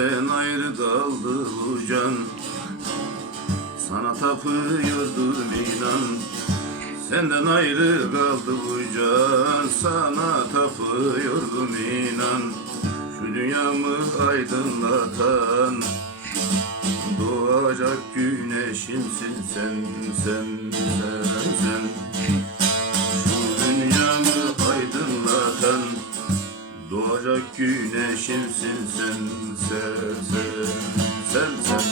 ayrı kaldı bu can. Sana tapıyordum inan. Senden ayrı kaldı bu can. Sana tapıyordum inan. Şu dünyamı aydınlatan. Doğacak güneşimsin sen, sen, sen, sen. Şu Güneşimsin sen, sen, sen, sen, sen.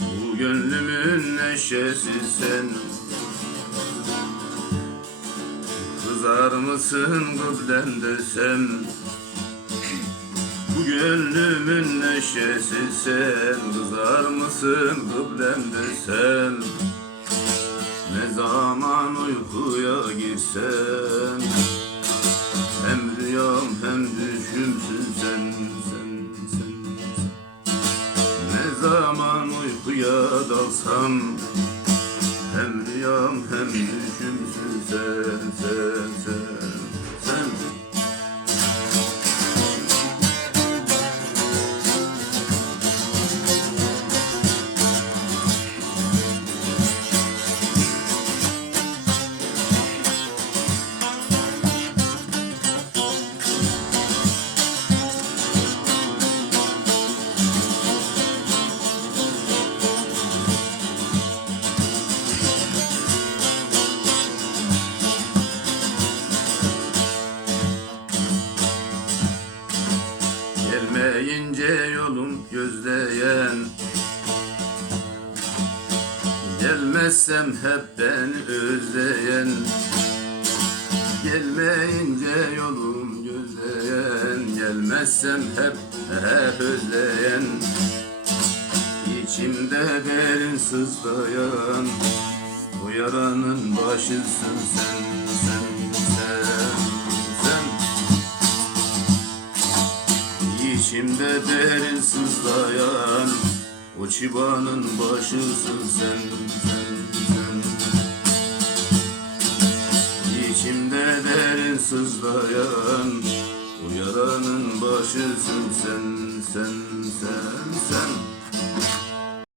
Bu gönlümün neşesi sen Kızar mısın kıblem sen Bu gönlümün neşesi sen. Kızar mısın kıblem sen Ne zaman uykuya girsen Hem rüyam hem düşümsün sen. Ne zaman uykuya dalsam Hem rüyam hem düşümsün sen, sen, sen, Gelmeyince yolum gözleyen Gelmezsem hep beni özleyen Gelmeyince yolum gözleyen Gelmezsem hep hep özleyen İçimde derin sızlayan O yaranın başısın sen, sen, İçimde derin sızlayan O çıbanın başısın sen, sen, sen. İçimde derin sızlayan O yaranın başısın sen, sen, sen, sen